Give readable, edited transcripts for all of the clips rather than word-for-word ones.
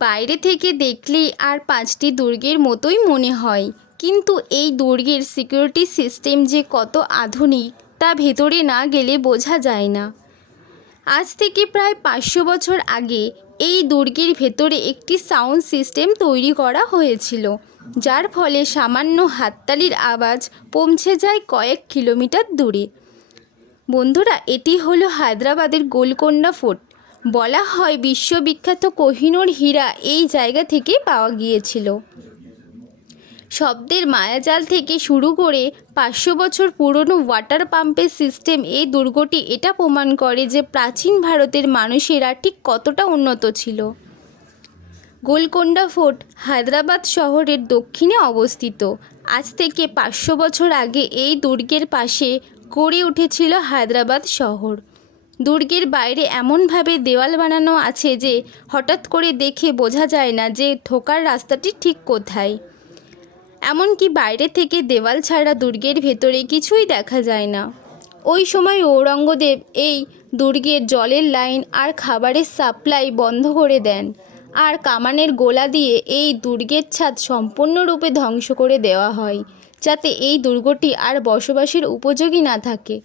বাইরে থেকে দেখলেই আর পাঁচটি দুর্গের মতোই মনে হয়, কিন্তু এই দুর্গের সিকিউরিটি সিস্টেম যে কত আধুনিক তা ভেতরে না গেলে বোঝা যায় না। আজ থেকে প্রায় 500 বছর আগে এই দুর্গের ভেতরে একটি সাউন্ড সিস্টেম তৈরি করা হয়েছিল, যার ফলে সামান্য হাততালির আওয়াজ পৌঁছে যায় কয়েক কিলোমিটার দূরে। বন্ধুরা, এটি হলো হায়দ্রাবাদের গোলকোন্ডা ফোর্ট। বলা হয় বিশ্ববিখ্যাত কোহিনূর হীরা এই জায়গা থেকে পাওয়া গিয়েছিল। শব্দের মায়াজাল থেকে শুরু করে 500 বছর পুরনো ওয়াটার পাম্পের সিস্টেম এই দুর্গটি এটা প্রমাণ করে যে প্রাচীন ভারতের মানুষেরা ঠিক কতটা উন্নত ছিল। গোলকোন্ডা ফোর্ট হায়দ্রাবাদ শহরের দক্ষিণে অবস্থিত। আজ থেকে 500 বছর আগে এই দুর্গের পাশে গড়ে উঠেছিল হায়দ্রাবাদ শহর। দুর্গের বাইরে এমনভাবে দেওয়াল বানানো আছে যে হঠাৎ করে দেখে বোঝা যায় না যে ঢোকার রাস্তাটি ঠিক কোথায়। এমনকি বাইরে থেকে দেওয়াল ছাড়া দুর্গের ভেতরে কিছুই দেখা যায় না। ওই সময় ঔরঙ্গজেব এই দুর্গের জলের লাইন আর খাবারের সাপ্লাই বন্ধ করে দেন, আর কামানের গোলা দিয়ে এই দুর্গের ছাদ সম্পূর্ণরূপে ধ্বংস করে দেওয়া হয়, যাতে এই দুর্গটি আর বসবাসের উপযোগী না থাকে।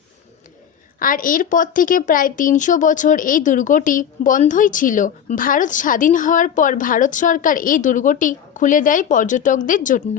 আর এরপর থেকে প্রায় 300 বছর এই দুর্গটি বন্ধই ছিল। ভারত স্বাধীন হওয়ার পর ভারত সরকার এই দুর্গটি খুলে দেয় পর্যটকদের জন্য।